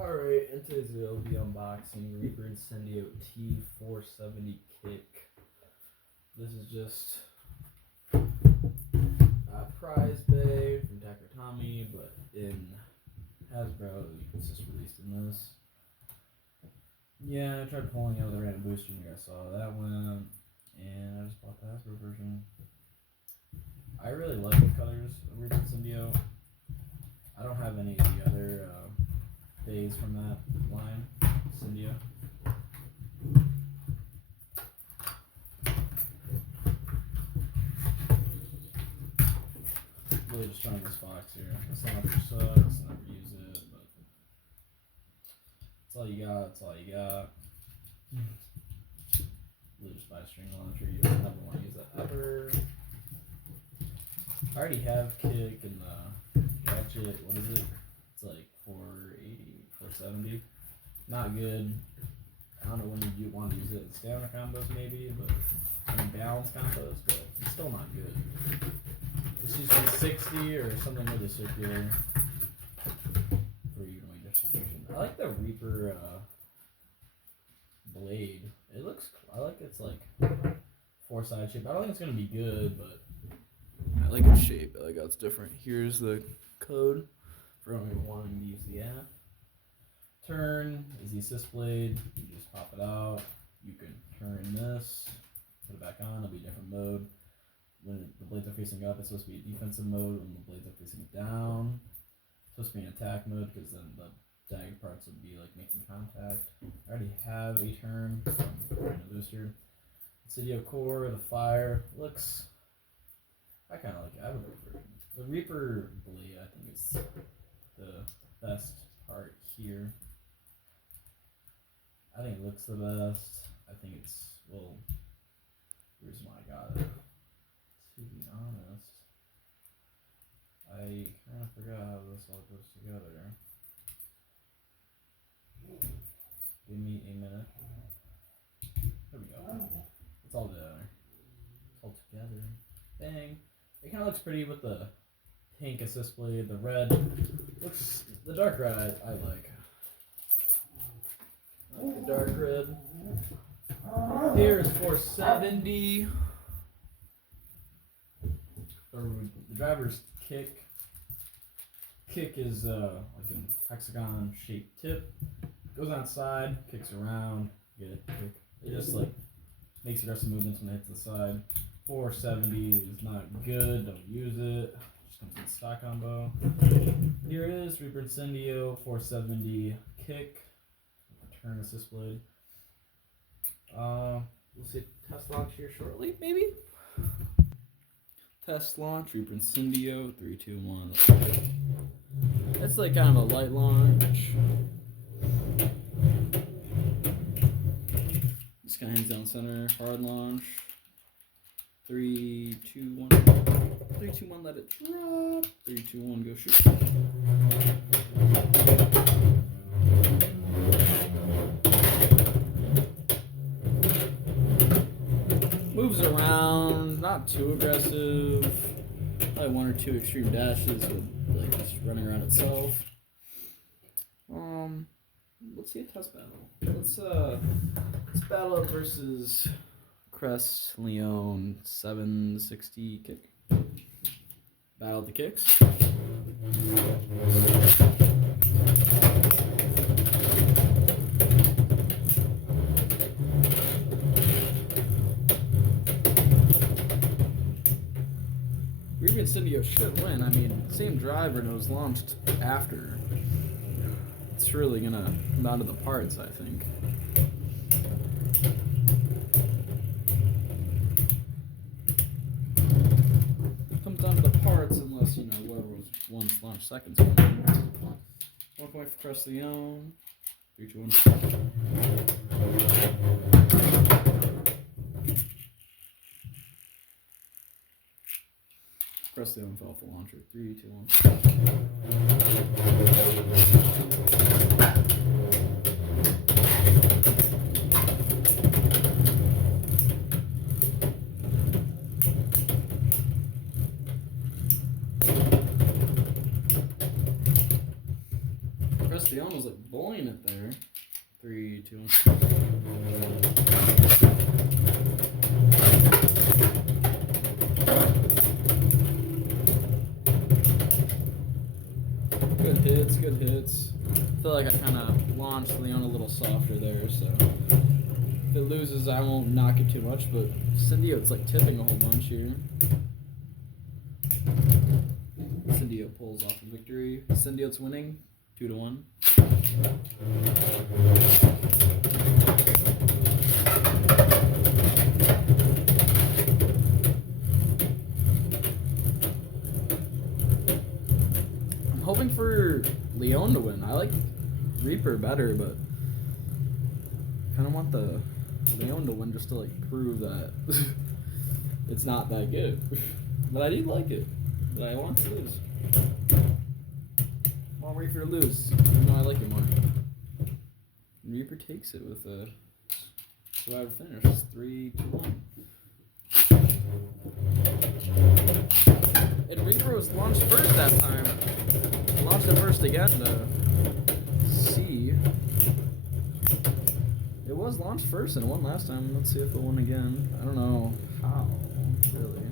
Alright, in today's video I'll be unboxing Reaper Incendio T 470 kick. This is just a prize bag from Decker Tommy, but in Hasbro, it's just released in this. Yeah, I tried pulling out the random booster and you guys saw that one, and I just bought the Hasbro version. I really like the colors of Reaper Incendio. I don't have any of the other days from that line, Incendio. Really just trying this box here. This launcher sucks, never use it, but it's all you got, it's all you got. Really just buy a string launcher, you don't ever want to use that ever. I already have kick and the ratchet, what is it? It's like 480, 470. Not good. I don't know when you want to use it in stamina combos maybe, but in balance combos, but it's still not good. It's usually 60 or something really circular for you to make distribution. I like the Reaper blade. It looks, I like it's like 4-side shape. I don't think it's gonna be good, but I like its shape. I like how it's different. Here's the code for anyone wanting to use the app. Turn is the assist blade. You just pop it out. You can turn this, put it back on. It'll be a different mode. When the blades are facing up, it's supposed to be a defensive mode. When the blades are facing down, it's supposed to be an attack mode because then the jagged parts would be like making contact. I already have a turn from the booster. Incendio core, the fire looks. I kind of like it. I have a version. The Reaper blade, I think, is the best part here. I think it looks the best. I think it's, well, the reason why I got it. To be honest, I kind of forgot how this all goes together. Give me a minute. There we go. It's all together. It's all together. Bang. It kind of looks pretty with the pink assist blade. The red looks, the dark red I like. I like the dark red. Here's 470. The driver's kick. Kick is like a hexagon shaped tip. Goes outside, kicks around. Get it? Kick. It just like makes aggressive movements when it hits the side. 470 is not good. Don't use it. Just comes in stock combo. Here it is, Reaper Incendio 470 kick. Turn assist blade. We'll see test launch here shortly, maybe. Test launch, Reaper Incendio, 3, 2, 1. It's like kind of a light launch. This guy hangs down center, hard launch. 3, 2, 1. 3, 2, 1, let it drop. 3, 2, 1, go shoot. Moves around, not too aggressive. Probably 1 or 2 extreme dashes with like just running around itself. Let's see a test battle. Let's battle it versus Crest Leon 760 kick. Battle the kicks. Reaper Incendio should win. I mean, same driver and it was launched after. It's really gonna come down to the parts, I think. It comes down to the parts unless, you know, whoever was one launched second. 1 point for Crest Leon. 3, 2, 1. Crest Leon fell off the launcher. 3, 2, 1. Crest Leon was like bullying it there. 3, 2, 1. Good hits, good hits. I feel like I kind of launched Leon a little softer there, so if it loses, I won't knock it too much, but Incendio, it's like tipping a whole bunch here. Incendio pulls off a victory. Incendio's winning, 2-1. I'm hoping for Leon to win. I like Reaper better, but I kind of want the Leon to win just to like prove that it's not that good. But I do like it. But I want to lose. I want Reaper to lose, even though I like it more. And Reaper takes it with a survivor finish. It's 3-1. And Reaper was launched first that time. I launched it first again to see. It was launched first and it won last time. Let's see if it won again. I don't know how, really.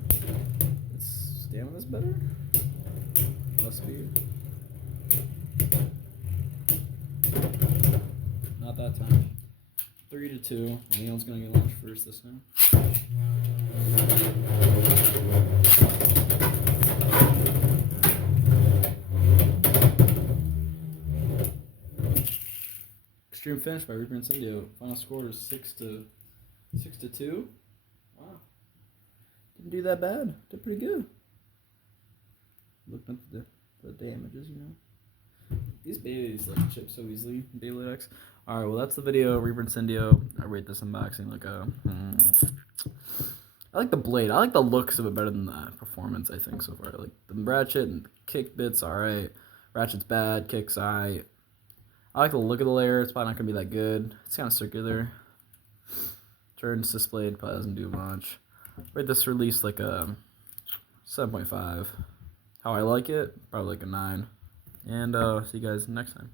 Its stamina's better? Must be. Not that time. 3-2. Leon's gonna get launched first this time. Extreme finish by Reaper Incendio. Final score is 6-2. Wow. Didn't do that bad. Did pretty good. Looking at the damages, you know. These babies like chip so easily. Daily X. Alright, well that's the video. Reaper Incendio. I rate this unboxing like a. I like the blade. I like the looks of it better than the performance, I think, so far. Like the ratchet and the kick bits, alright. Ratchet's bad, kick's alright. I like the look of the layer. It's probably not gonna be that good. It's kind of circular. Turns displayed probably doesn't do much. Rate this release like a 7.5. How I like it, probably like a 9. And see you guys next time.